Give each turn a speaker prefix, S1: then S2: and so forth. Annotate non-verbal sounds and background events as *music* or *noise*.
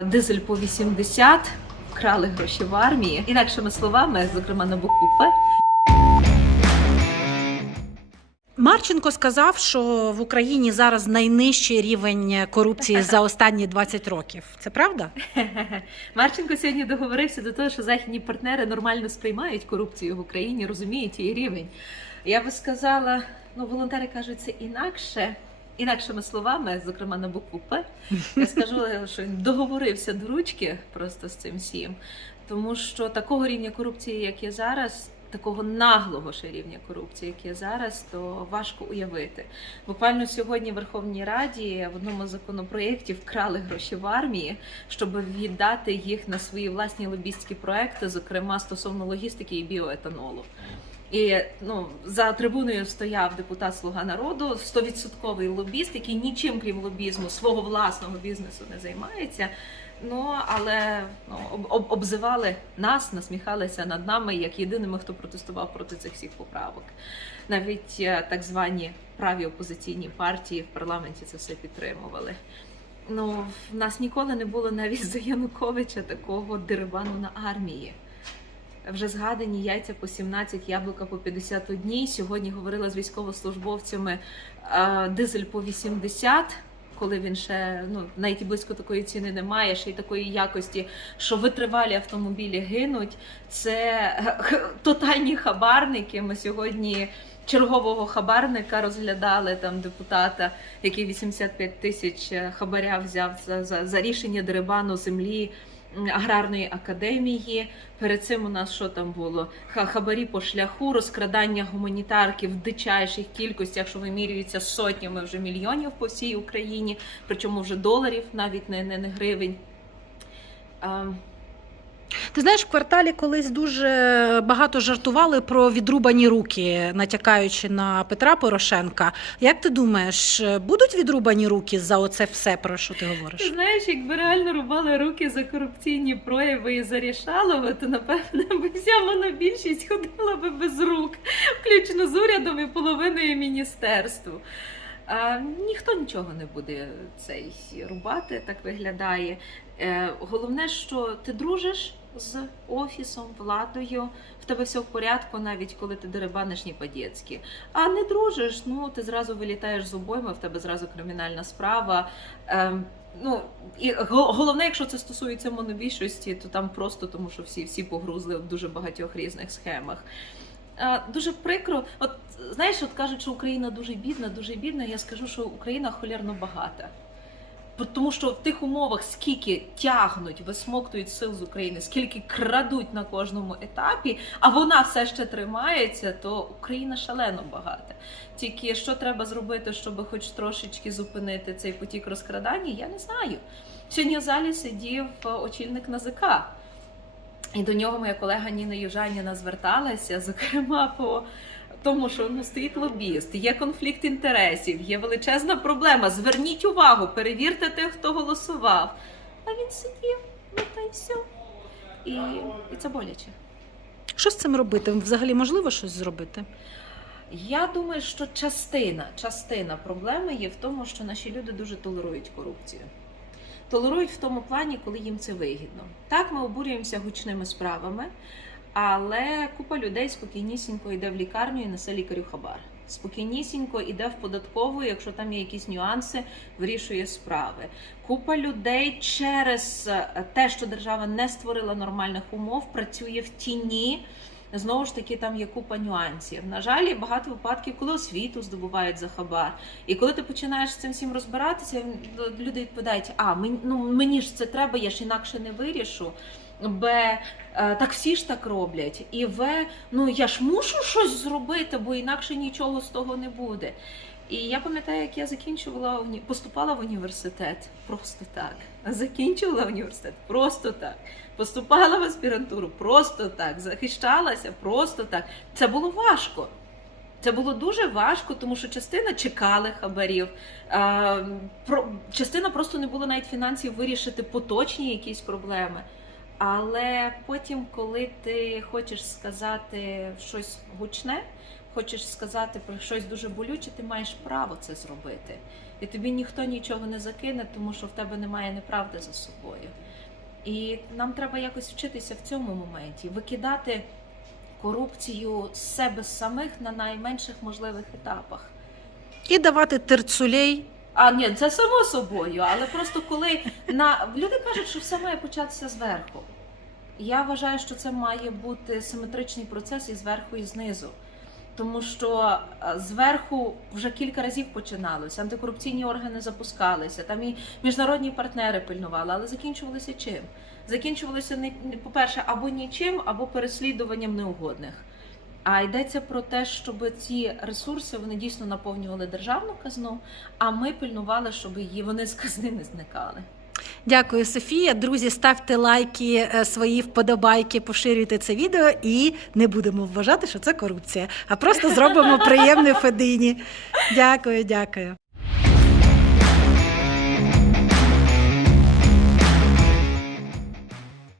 S1: Дизель по 80, вкрали гроші в армії. Інакшими словами, зокрема на букву П.
S2: Марченко сказав, що в Україні зараз найнижчий рівень корупції за останні 20 років. Це правда? *laughs*
S1: Марченко сьогодні договорився до того, що західні партнери нормально сприймають корупцію в Україні, розуміють її рівень. Я би сказала, ну волонтери кажуть це інакше. Інакшими словами, зокрема на букву П, я скажу, *laughs* що він договорився до ручки просто з цим всім, тому що такого рівня корупції, як є зараз, такого наглого ще рівня корупції, як є зараз, то важко уявити. Буквально сьогодні в Верховній Раді в одному з законопроєктів вкрали гроші в армії, щоб віддати їх на свої власні лобістські проекти, зокрема стосовно логістики і біоетанолу. І ну за трибуною стояв депутат Слуга народу, 100% лобіст, який нічим крім лобізму свого власного бізнесу не займається. Ну але ну, об, об- обзивали нас, насміхалися над нами як єдиними, хто протестував проти цих всіх поправок. Навіть е, так звані праві опозиційні партії в парламенті це все підтримували. Ну, в нас ніколи не було навіть *laughs* за Януковича такого дерибану на армії. Вже згадані яйця по 17, яблука по 51. Сьогодні говорила з військовослужбовцями дизель по 80, коли він ще ну навіть близько такої ціни немає, ще й такої якості, що витривалі автомобілі гинуть. Це е, тотальні хабарники. Ми сьогодні чергового хабарника розглядали там депутата, який 85 тисяч е, хабаря взяв за, за, за рішення дерибану землі. Аграрної академії перед цим у нас що там було? Хабарі по шляху, розкрадання гуманітарки в дичайших кількостях, що вимірюється сотнями вже мільйонів по всій Україні, причому вже доларів, навіть не, не, не гривень.
S2: Ти знаєш, в кварталі колись дуже багато жартували про відрубані руки, натякаючи на Петра Порошенка. Як ти думаєш, будуть відрубані руки за оце все, про що ти
S1: Ти
S2: говориш?
S1: знаєш, якби реально рубали руки за корупційні прояви і за Рішалова, то напевно би вся монобільшість ходила би без рук, включно з урядом і половиною міністерству. А, ніхто нічого не буде цей рубати, так виглядає. Е, головне, що ти дружиш з офісом, владою, в тебе все в порядку, навіть коли ти деребаниш ні по-дєцьки. А не дружиш, ну ти зразу вилітаєш з обойми, в тебе зразу кримінальна справа. Ем, Ну і головне, якщо це стосується монобільшості, то там просто тому, що всі, всі погрузли в дуже багатьох різних схемах. А, дуже прикро. От знаєш, от кажуть, що Україна дуже бідна, дуже бідна. Я скажу, що Україна холєрно багата. Тому що в тих умовах, скільки тягнуть, висмоктують сил з України, скільки крадуть на кожному етапі, а вона все ще тримається, то Україна шалено багата. Тільки що треба зробити, щоб хоч трошечки зупинити цей потік розкрадання, я не знаю. Сьогодні в залі сидів е, очільник НАЗК. І до нього моя колега Ніна Южаніна зверталася, зокрема по тому, що ну стоїть лобіст, є конфлікт інтересів, є величезна проблема. Зверніть увагу, перевірте тих, хто голосував. А він сидів, ну та й все. І, і це боляче.
S2: Що з цим робити? Взагалі можливо щось зробити?
S1: Я думаю, що частина, частина проблеми є в тому, що наші люди дуже толерують корупцію. Толерують в тому плані, коли їм це вигідно. Так, ми обурюємося гучними справами, але купа людей спокійнісінько йде в лікарню і несе лікарю хабар. Спокійнісінько йде в податкову, якщо там є якісь нюанси, вирішує справи. Купа людей через е, те, що держава не створила нормальних умов, працює в тіні. Знову ж таки, там є купа нюансів. На жаль, є багато випадків, коли освіту здобувають за хабар. І коли ти починаєш цим всім розбиратися, люди відповідають: а мені, ну, мені ж це треба, я ж інакше не вирішу. Б, е, так всі ж так роблять. І В, ну я ж мушу щось зробити, бо інакше нічого з того не буде. І я пам'ятаю, як я закінчувала уні- поступала в університет просто так. Закінчувала університет просто так. Поступала в аспірантуру просто так. Захищалася просто так. Це було важко. Це було дуже важко, тому що частина чекали хабарів, частина просто не було навіть фінансів вирішити поточні якісь проблеми. Але потім, коли ти хочеш сказати щось гучне, хочеш сказати про щось дуже болюче, ти маєш право це зробити. І тобі ніхто нічого не закине, тому що в тебе немає неправди за собою. І нам треба якось вчитися в цьому моменті, викидати корупцію з себе самих на найменших можливих етапах.
S2: І давати терцулей.
S1: А ні, це само собою, але просто коли на люди кажуть, що все має початися зверху. Я вважаю, що це має бути симетричний процес і зверху, і знизу. Тому що е, зверху вже кілька разів починалося, антикорупційні органи запускалися, там і міжнародні партнери пильнували, але закінчувалися чим? Закінчувалися не не- по-перше, або нічим, або переслідуванням неугодних. А йдеться про те, щоб ці ресурси вони дійсно наповнювали державну казну, а ми пильнували, щоб її вони з казни не зникали.
S2: Дякую, Софія. Друзі, ставте лайки, е, свої вподобайки, поширюйте це відео і не будемо вважати, що це корупція, а просто зробимо *laughs* приємне Федині. Дякую, дякую.